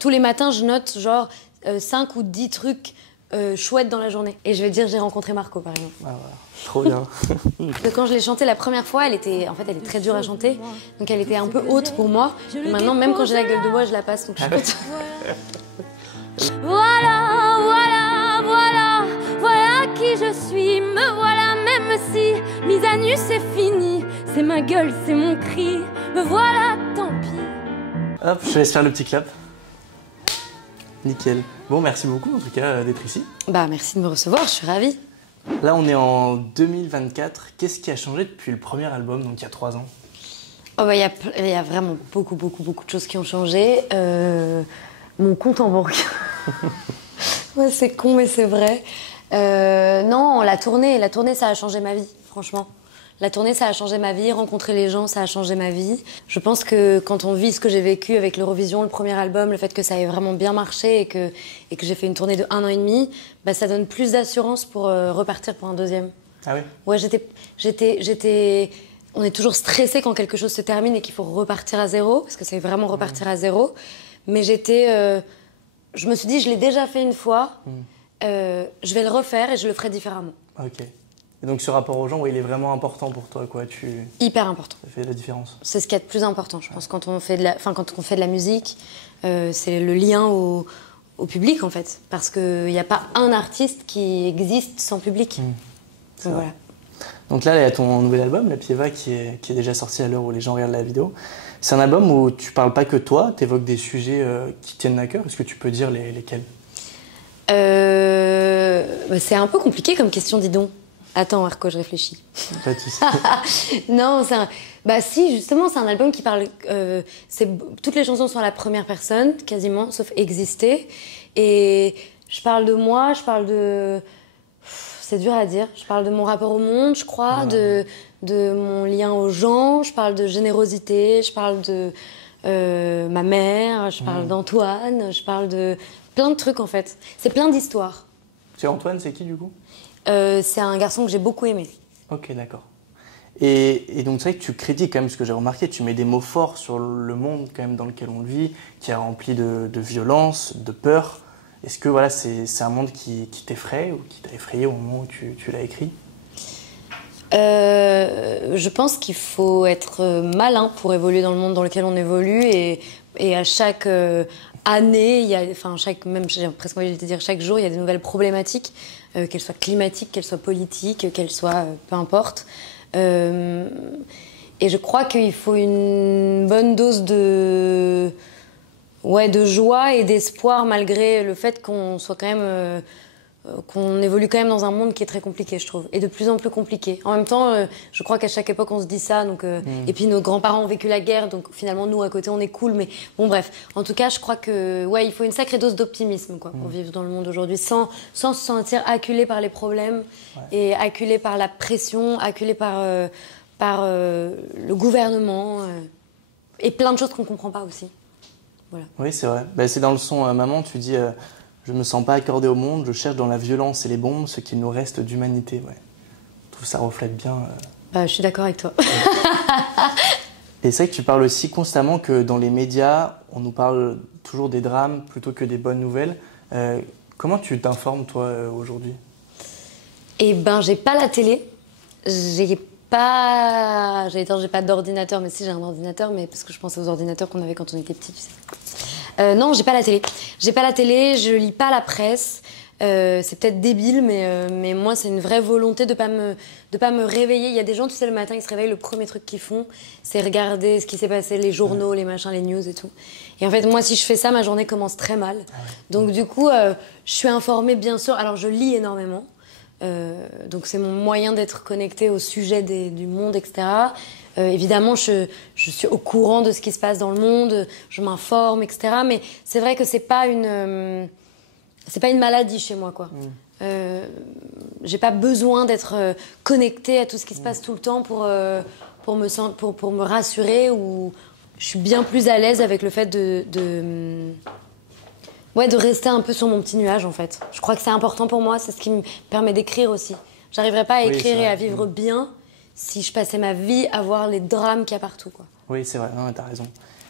Tous les matins, je note genre 5 ou 10 trucs chouettes dans la journée. Et je vais dire j'ai rencontré Marco, par exemple. Ah, voilà. Trop bien. Parce que quand je l'ai chantée la première fois, elle est très dure à chanter. Donc elle était un peu haute pour moi. Et maintenant, même quand j'ai la gueule de bois, je la passe. Donc je suis contente. Voilà, voilà, voilà, voilà qui je suis. Me voilà, même si mise à nu c'est fini. C'est ma gueule, c'est mon cri. Me voilà, tant pis. Hop, je te laisse faire le petit clap. Nickel. Bon, merci beaucoup en tout cas d'être ici. Bah merci de me recevoir, je suis ravie. Là, on est en 2024. Qu'est-ce qui a changé depuis le premier album, donc il y a 3 ans? Oh bah, y a vraiment beaucoup de choses qui ont changé. Mon compte en banque. Ouais, c'est con, mais c'est vrai. Non, la tournée, ça a changé ma vie, franchement. La tournée, ça a changé ma vie. Rencontrer les gens, ça a changé ma vie. Je pense que quand on vit ce que j'ai vécu avec l'Eurovision, le premier album, le fait que ça ait vraiment bien marché et que j'ai fait une tournée de 1 an et demi, bah, ça donne plus d'assurance pour repartir pour un deuxième. Ah oui? Ouais, on est toujours stressé quand quelque chose se termine et qu'il faut repartir à zéro, parce que c'est vraiment repartir à zéro. Mais je me suis dit, je l'ai déjà fait une fois, je vais le refaire et je le ferai différemment. Ok. Et donc ce rapport aux gens, ouais, il est vraiment important pour toi, quoi. Hyper important. Ça fait la différence. C'est ce qu'il y a de plus important, je pense, quand on fait de la musique. C'est le lien au public, en fait. Parce qu'il n'y a pas un artiste qui existe sans public. Donc, voilà. Donc là, il y a ton nouvel album, La Pieva, qui est déjà sorti à l'heure où les gens regardent la vidéo. C'est un album où tu parles pas que toi, tu évoques des sujets qui tiennent à cœur. Est-ce que tu peux dire lesquels? C'est un peu compliqué comme question, dis donc. Attends, Marco, je réfléchis. Pas de soucis. Non, si, justement, c'est un album qui parle... toutes les chansons sont à la première personne, quasiment, sauf Exister. Et je parle de moi, je parle de... C'est dur à dire. Je parle de mon rapport au monde, je crois, de mon lien aux gens, je parle de générosité, je parle de ma mère, je parle d'Antoine, je parle de plein de trucs, en fait. C'est plein d'histoires. C'est Antoine, c'est qui, du coup? C'est un garçon que j'ai beaucoup aimé. Ok, d'accord. Et donc c'est vrai que tu critiques quand même, ce que j'ai remarqué, tu mets des mots forts sur le monde quand même dans lequel on vit, qui est rempli de violence, de peur. Est-ce que voilà, c'est un monde qui t'effraie ou qui t'a effrayé au moment où tu l'as écrit? Je pense qu'il faut être malin pour évoluer dans le monde dans lequel on évolue et à chaque année, j'ai presque envie de dire chaque jour, il y a des nouvelles problématiques, qu'elles soient climatiques, qu'elles soient politiques, qu'elles soient peu importe. Et je crois qu'il faut une bonne dose de joie et d'espoir malgré le fait qu'on soit quand même qu'on évolue quand même dans un monde qui est très compliqué, je trouve, et de plus en plus compliqué. En même temps, je crois qu'à chaque époque on se dit ça, donc et puis nos grands-parents ont vécu la guerre, donc finalement nous à côté on est cool, mais bon bref. En tout cas, je crois que il faut une sacrée dose d'optimisme quoi pour vivre dans le monde aujourd'hui, sans se sentir acculé par les problèmes et acculé par la pression, acculé par le gouvernement et plein de choses qu'on comprend pas aussi. Voilà. Oui, c'est vrai. Ben, c'est dans le son Maman, tu dis je me sens pas accordé au monde, je cherche dans la violence et les bombes ce qu'il nous reste d'humanité. Ouais. Je trouve que ça reflète bien. Je suis d'accord avec toi. Et c'est vrai que tu parles aussi constamment que dans les médias, on nous parle toujours des drames plutôt que des bonnes nouvelles. Comment tu t'informes, toi, aujourd'hui? Eh ben, j'ai pas la télé. J'allais dire, j'ai pas d'ordinateur, mais si, j'ai un ordinateur, mais parce que je pense aux ordinateurs qu'on avait quand on était petit, tu sais. Non, j'ai pas la télé. J'ai pas la télé, je lis pas la presse. C'est peut-être débile, mais moi, c'est une vraie volonté de pas me réveiller. Il y a des gens, tu sais, le matin, ils se réveillent, le premier truc qu'ils font, c'est regarder ce qui s'est passé, les journaux, les machins, les news et tout. Et en fait, moi, si je fais ça, ma journée commence très mal. Donc, du coup, je suis informée, bien sûr. Alors, je lis énormément. Donc, c'est mon moyen d'être connectée au sujet du monde, etc. Évidemment, je suis au courant de ce qui se passe dans le monde, je m'informe, etc. Mais c'est vrai que c'est pas une maladie chez moi, quoi. J'ai pas besoin d'être connectée à tout ce qui se passe tout le temps pour me rassurer, ou je suis bien plus à l'aise avec le fait de rester un peu sur mon petit nuage, en fait. Je crois que c'est important pour moi, c'est ce qui me permet d'écrire aussi. J'arriverais pas à écrire et à vivre bien si je passais ma vie à voir les drames qu'il y a partout, quoi. Oui, c'est vrai, non, t'as raison.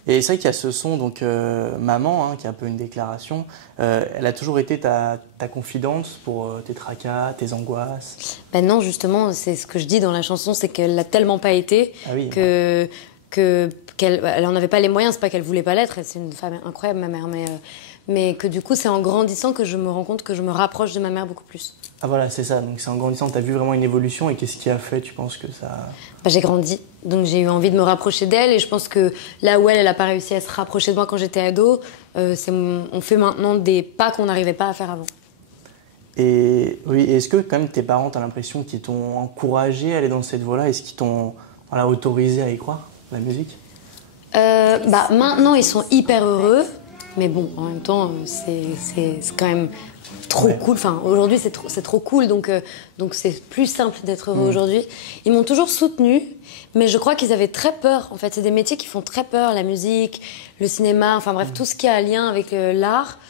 Et c'est vrai qu'il y a ce son, donc Maman, hein, qui est un peu une déclaration. Elle a toujours été ta confidente pour tes tracas, tes angoisses? Ben non, justement, c'est ce que je dis dans la chanson, c'est qu'elle l'a tellement pas été qu'elle en avait pas les moyens. C'est pas qu'elle voulait pas l'être, c'est une femme incroyable, ma mère, mais que du coup, c'est en grandissant que je me rends compte que je me rapproche de ma mère beaucoup plus. Ah voilà, c'est ça. Donc c'est en grandissant, tu as vu vraiment une évolution. Et qu'est-ce qui a fait, tu penses que ça... Bah, j'ai grandi, donc j'ai eu envie de me rapprocher d'elle. Et je pense que là où elle a pas réussi à se rapprocher de moi quand j'étais ado, on fait maintenant des pas qu'on n'arrivait pas à faire avant. Et oui, est-ce que quand même tes parents, tu as l'impression qu'ils t'ont encouragé à aller dans cette voie-là? Est-ce qu'ils t'ont autorisé à y croire, la musique? Bah, maintenant, ils sont hyper heureux. Mais bon, en même temps, c'est quand même trop cool. Enfin, aujourd'hui, c'est trop cool, donc c'est plus simple d'être heureux aujourd'hui. Ils m'ont toujours soutenue, mais je crois qu'ils avaient très peur. En fait, c'est des métiers qui font très peur, la musique, le cinéma, enfin bref, tout ce qui a un lien avec l'art.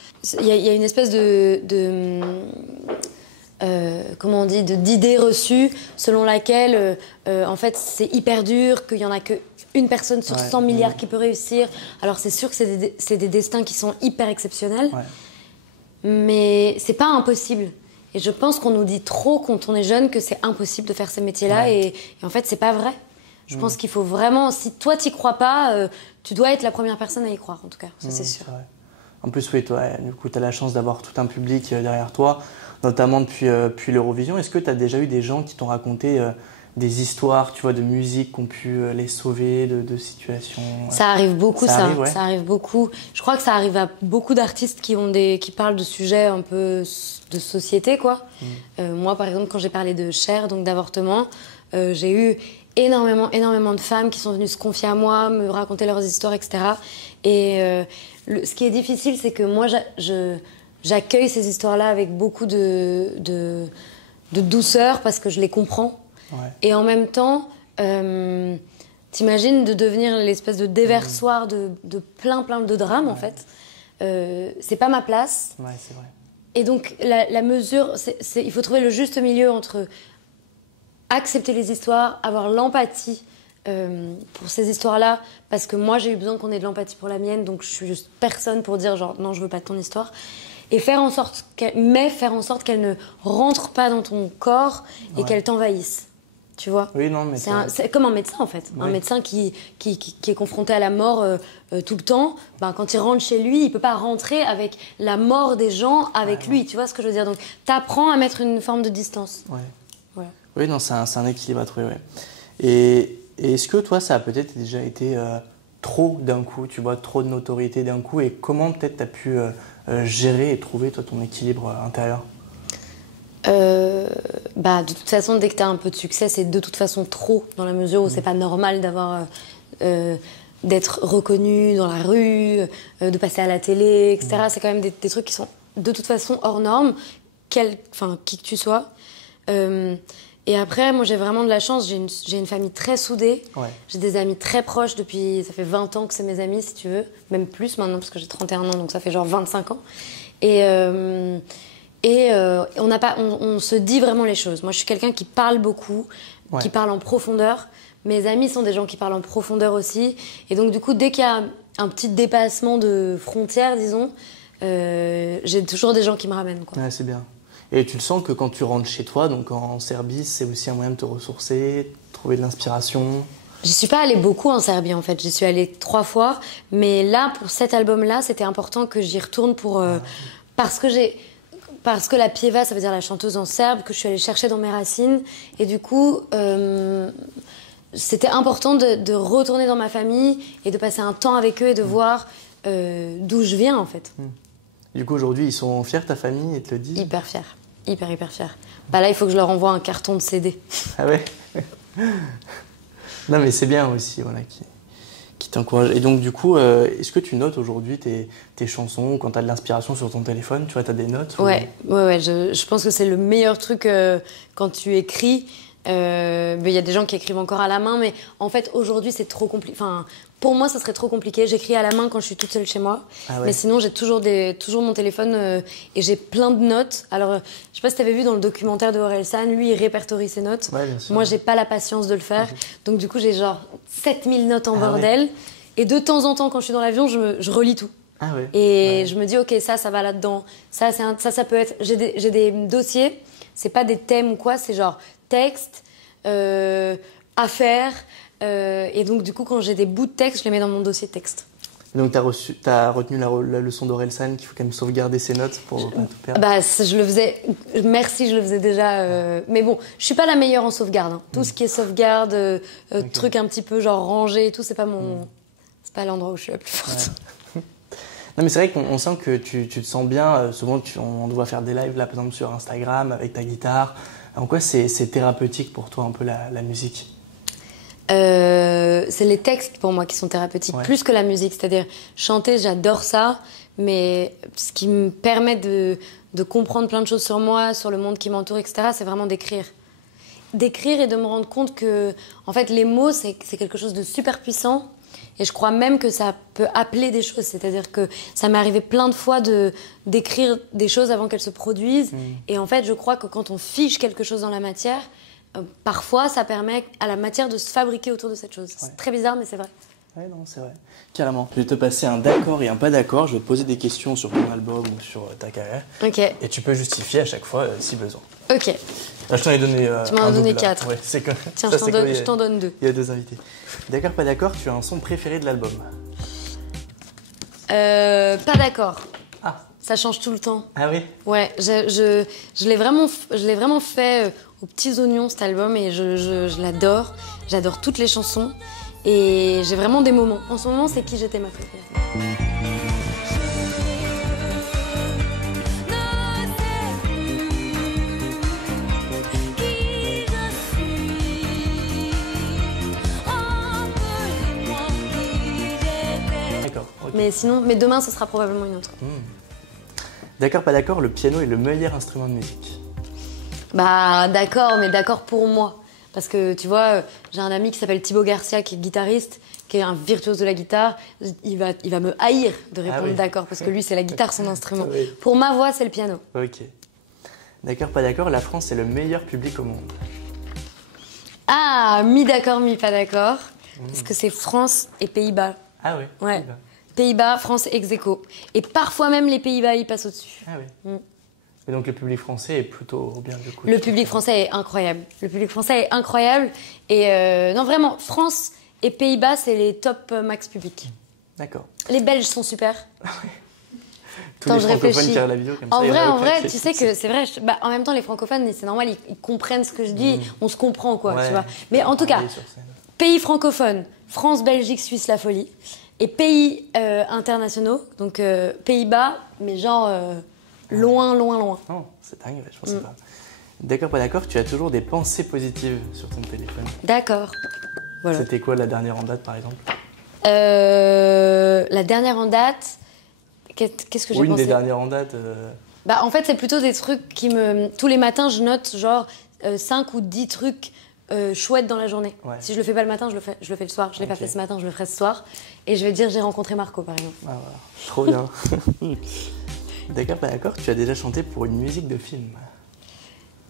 Il y a une espèce comment on dit, d'idée reçue selon laquelle, en fait, c'est hyper dur, qu'il y en a que une personne sur 100 milliards qui peut réussir. Alors c'est sûr que c'est des destins qui sont hyper exceptionnels, mais c'est pas impossible. Et je pense qu'on nous dit trop quand on est jeune que c'est impossible de faire ces métiers-là, et en fait c'est pas vrai. Je pense qu'il faut vraiment, si toi t'y crois pas, tu dois être la première personne à y croire, en tout cas, ça c'est sûr. En plus, oui, toi, du coup, tu as la chance d'avoir tout un public derrière toi, notamment depuis l'Eurovision. Est-ce que tu as déjà eu des gens qui t'ont raconté des histoires, tu vois, de musique qui ont pu les sauver de situations? Ça arrive beaucoup, ça. Arrive, ouais. Ça arrive beaucoup. Je crois que ça arrive à beaucoup d'artistes qui parlent de sujets un peu de société, quoi. Moi, par exemple, quand j'ai parlé de Cher, donc d'avortement, j'ai eu énormément de femmes qui sont venues se confier à moi, me raconter leurs histoires, etc. Et ce qui est difficile, c'est que moi, j'accueille ces histoires-là avec beaucoup de douceur parce que je les comprends. Et en même temps, t'imagines de devenir l'espèce de déversoir de plein de drames, en fait. C'est pas ma place. Ouais, c'est vrai. Et donc, la mesure, il faut trouver le juste milieu entre accepter les histoires, avoir l'empathie pour ces histoires-là, parce que moi, j'ai eu besoin qu'on ait de l'empathie pour la mienne, donc je suis juste personne pour dire genre non, je veux pas de ton histoire. Et faire en sorte qu'elle ne rentre pas dans ton corps et qu'elle t'envahisse. Tu vois? Oui, non, mais c'est comme un médecin, en fait. Un médecin qui est confronté à la mort tout le temps, ben, quand il rentre chez lui, il peut pas rentrer avec la mort des gens avec lui. Tu vois ce que je veux dire? Donc, t'apprends à mettre une forme de distance. Voilà. Oui, non, c'est un équilibre à trouver, Et est-ce que toi, ça a peut-être déjà été trop d'un coup, tu vois, trop de notoriété d'un coup, et comment peut-être tu as pu gérer et trouver, toi, ton équilibre intérieur? Bah, de toute façon, dès que tu as un peu de succès, c'est de toute façon trop, dans la mesure où c'est pas normal d'être reconnu dans la rue, de passer à la télé, etc. C'est quand même des trucs qui sont de toute façon hors normes, qui que tu sois. Et après, moi, j'ai vraiment de la chance. J'ai une famille très soudée. J'ai des amis très proches depuis... Ça fait 20 ans que c'est mes amis, si tu veux. Même plus maintenant, parce que j'ai 31 ans, donc ça fait genre 25 ans. On se dit vraiment les choses. Moi, je suis quelqu'un qui parle beaucoup, qui parle en profondeur. Mes amis sont des gens qui parlent en profondeur aussi. Et donc, du coup, dès qu'il y a un petit dépassement de frontières, disons, j'ai toujours des gens qui me ramènent, quoi. Ouais, c'est bien. Et tu le sens que quand tu rentres chez toi, donc en Serbie, c'est aussi un moyen de te ressourcer, trouver de l'inspiration? J'y suis pas allée beaucoup en Serbie, en fait. J'y suis allée 3 fois. Mais là, pour cet album-là, c'était important que j'y retourne parce que la pjeva, ça veut dire la chanteuse en serbe, que je suis allée chercher dans mes racines. Et du coup, c'était important de retourner dans ma famille et de passer un temps avec eux et de voir d'où je viens, en fait. Du coup, aujourd'hui, ils sont fiers, ta famille, et te le disent? Hyper fiers. Hyper fiers. Bah là, il faut que je leur envoie un carton de CD. Ah ouais? Non, mais c'est bien aussi, voilà, qui t'encourage. Et donc, du coup, est-ce que tu notes aujourd'hui tes chansons quand tu as de l'inspiration sur ton téléphone? Tu vois, tu as des notes? Ouais. Je pense que c'est le meilleur truc quand tu écris. Y a des gens qui écrivent encore à la main, mais en fait, aujourd'hui, c'est trop compliqué. Enfin, pour moi, ça serait trop compliqué. J'écris à la main quand je suis toute seule chez moi. Mais sinon, j'ai toujours mon téléphone et j'ai plein de notes. Alors, je sais pas si tu avais vu dans le documentaire de Orelsan, lui, il répertorie ses notes. Ouais, bien sûr. Moi, j'ai pas la patience de le faire. Donc, du coup, j'ai genre 7000 notes en bordel. Et de temps en temps, quand je suis dans l'avion, je relis tout. Ah ouais. Et je me dis, ok, ça va là-dedans. Ça peut être... J'ai des dossiers, c'est pas des thèmes ou quoi, c'est genre texte, affaires. Et donc, du coup, quand j'ai des bouts de texte, je les mets dans mon dossier de texte. Et donc, t'as retenu la leçon d'Orelsan qu'il faut quand même sauvegarder ses notes pour pas tout perdre. Bah, je le faisais... Merci, je le faisais déjà. Mais bon, je suis pas la meilleure en sauvegarde. Hein. Tout ce qui est sauvegarde, truc un petit peu genre rangé et tout, c'est pas mon... C'est pas l'endroit où je suis la plus forte. Ouais. Non mais c'est vrai qu'on sent que tu te sens bien, souvent on te voit faire des lives là par exemple sur Instagram avec ta guitare. En quoi c'est thérapeutique pour toi un peu la musique? C'est les textes pour moi qui sont thérapeutiques, plus que la musique. C'est-à-dire chanter, j'adore ça, mais ce qui me permet de comprendre plein de choses sur moi, sur le monde qui m'entoure, etc., c'est vraiment d'écrire. D'écrire et de me rendre compte que en fait, les mots, c'est quelque chose de super puissant. Et je crois même que ça peut appeler des choses. C'est-à-dire que ça m'est arrivé plein de fois d'écrire des choses avant qu'elles se produisent. Et en fait, je crois que quand on fiche quelque chose dans la matière, parfois, ça permet à la matière de se fabriquer autour de cette chose. C'est très bizarre, mais c'est vrai. Ouais, non, c'est vrai. Carrément. Je vais te passer un d'accord et un pas d'accord. Je vais te poser des questions sur ton album ou sur ta carrière. Ok. Et tu peux justifier à chaque fois si besoin. Ok. Je t'en ai donné tu m'en as donné 4. Ouais, c'est que... Tiens, je t'en donne 2. Il y a 2 invités. D'accord, pas d'accord, tu as un son préféré de l'album? Pas d'accord. Ah. Ça change tout le temps. Ah oui? Ouais, je l'ai vraiment fait aux petits oignons cet album et je l'adore. J'adore toutes les chansons et j'ai vraiment des moments. En ce moment, c'est Qui j'étais ma préférée. Mais sinon, demain, ce sera probablement une autre. D'accord, pas d'accord, le piano est le meilleur instrument de musique? Bah d'accord, mais d'accord pour moi. Parce que tu vois, j'ai un ami qui s'appelle Thibaut Garcia, qui est guitariste, qui est un virtuose de la guitare. Il va me haïr de répondre d'accord, parce que lui, c'est la guitare, son instrument. Oui. Pour ma voix, c'est le piano. Ok. D'accord, pas d'accord, la France est le meilleur public au monde? Ah, mi-d'accord, mi-pas d'accord. Parce que c'est France et Pays-Bas. Ah oui? Ouais. Pays-Bas, France ex aequo. Et parfois même les Pays-Bas, ils passent au-dessus. Ah oui. Et donc le public français est plutôt bien du coup? Le public français est incroyable. Le public français est incroyable. Et non, vraiment, France et Pays-Bas, c'est les top max public. D'accord. Les Belges sont super. Tous les francophones qui regardent la vidéo comme ça. En vrai, tu sais que c'est vrai. En même temps, les francophones, c'est normal, ils comprennent ce que je dis. On se comprend, quoi, tu vois. Mais en tout cas, pays francophones, France, Belgique, Suisse, la folie. Et pays internationaux, donc Pays-Bas, mais genre loin. Non, c'est dingue, je pensais pas. D'accord, pas d'accord, tu as toujours des pensées positives sur ton téléphone? D'accord. Voilà. C'était quoi la dernière en date, par exemple? La dernière en date, qu'est-ce que j'ai pensé? Une des dernières en date. Bah, en fait, c'est plutôt des trucs qui me... Tous les matins, je note genre 5 ou 10 trucs chouettes dans la journée. Ouais. Si je le fais pas le matin, je le fais le soir. Je l'ai pas fait ce matin, je le ferai ce soir. Et je vais dire j'ai rencontré Marco, par exemple. Ah, voilà. Trop bien. D'accord, pas d'accord, tu as déjà chanté pour une musique de film?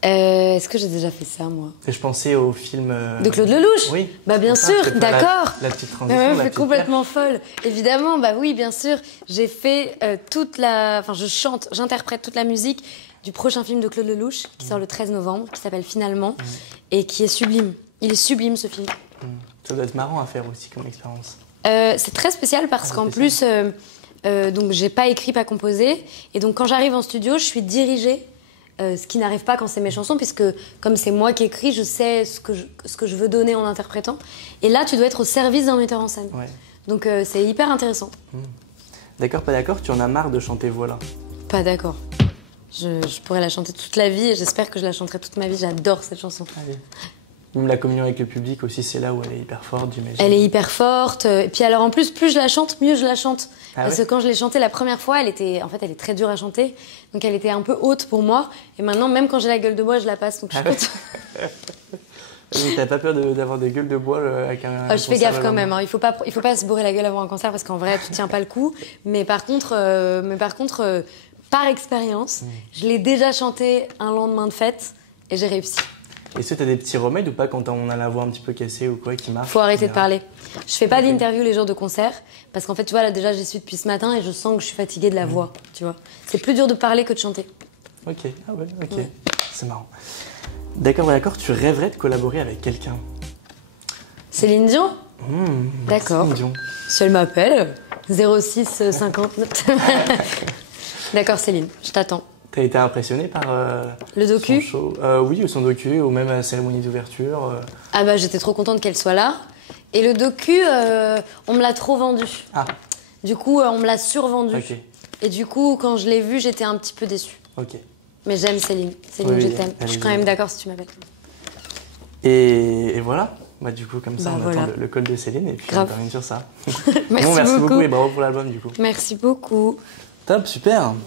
Est-ce que j'ai déjà fait ça, moi? Et je pensais au film... De Claude Lelouch? Oui. Bah bien sûr, d'accord. La petite transition, c'est complètement folle. Évidemment, bah oui, bien sûr. J'ai fait Enfin, j'interprète toute la musique du prochain film de Claude Lelouch, qui sort le 13 novembre, qui s'appelle Finalement, et qui est sublime. Il est sublime, ce film. Ça doit être marrant à faire aussi comme expérience. C'est très spécial parce qu'en plus, donc j'ai pas écrit, pas composé. Et donc quand j'arrive en studio, je suis dirigée, ce qui n'arrive pas quand c'est mes chansons, puisque comme c'est moi qui écris, je sais ce que je veux donner en interprétant. Et là, tu dois être au service d'un metteur en scène. Ouais. Donc c'est hyper intéressant. D'accord, pas d'accord, tu en as marre de chanter Voilà? Pas d'accord. Je pourrais la chanter toute la vie et j'espère que je la chanterai toute ma vie. J'adore cette chanson. Allez. Même la communion avec le public aussi, c'est là où elle est hyper forte, j'imagine. Elle est hyper forte. Et puis alors en plus, plus je la chante, mieux je la chante. Parce que quand je l'ai chantée la première fois, elle est très dure à chanter. Donc elle était un peu haute pour moi. Et maintenant, même quand j'ai la gueule de bois, je la passe. Donc je suis contente. T'as pas peur d'avoir des gueules de bois avec un je fais gaffe quand même. Hein. Il faut pas se bourrer la gueule avant un concert parce qu'en vrai, tu tiens pas le coup. Mais par contre, par expérience, je l'ai déjà chanté un lendemain de fête et j'ai réussi. Est-ce que tu as des petits remèdes ou pas quand on a la voix un petit peu cassée ou quoi qui marche? Faut arrêter de parler. Je fais pas d'interview les jours de concert parce qu'en fait, tu vois, là déjà, j'y suis depuis ce matin et je sens que je suis fatiguée de la voix, tu vois. C'est plus dur de parler que de chanter. Ok, ah ouais, ok, c'est marrant. D'accord, tu rêverais de collaborer avec quelqu'un? Céline Dion? D'accord. Céline Dion. Si elle m'appelle, 06 59. D'accord, Céline, je t'attends. T'as été impressionné par le docu? son show? Oui, ou son docu, ou même la cérémonie d'ouverture. Ah bah j'étais trop contente qu'elle soit là. Et le docu, on me l'a trop vendu. Ah. Du coup, on me l'a survendu. Ok. Et du coup, quand je l'ai vu, j'étais un petit peu déçue. Ok. Mais j'aime Céline. Céline, Oui, je t'aime. Je suis quand même d'accord si tu m'appelles. Et voilà. Bah, du coup, comme ça, on voilà. attend le call de Céline et puis Grave. on termine sur ça. Merci, merci beaucoup et bravo pour l'album du coup. Merci beaucoup. Top, super. Bravo.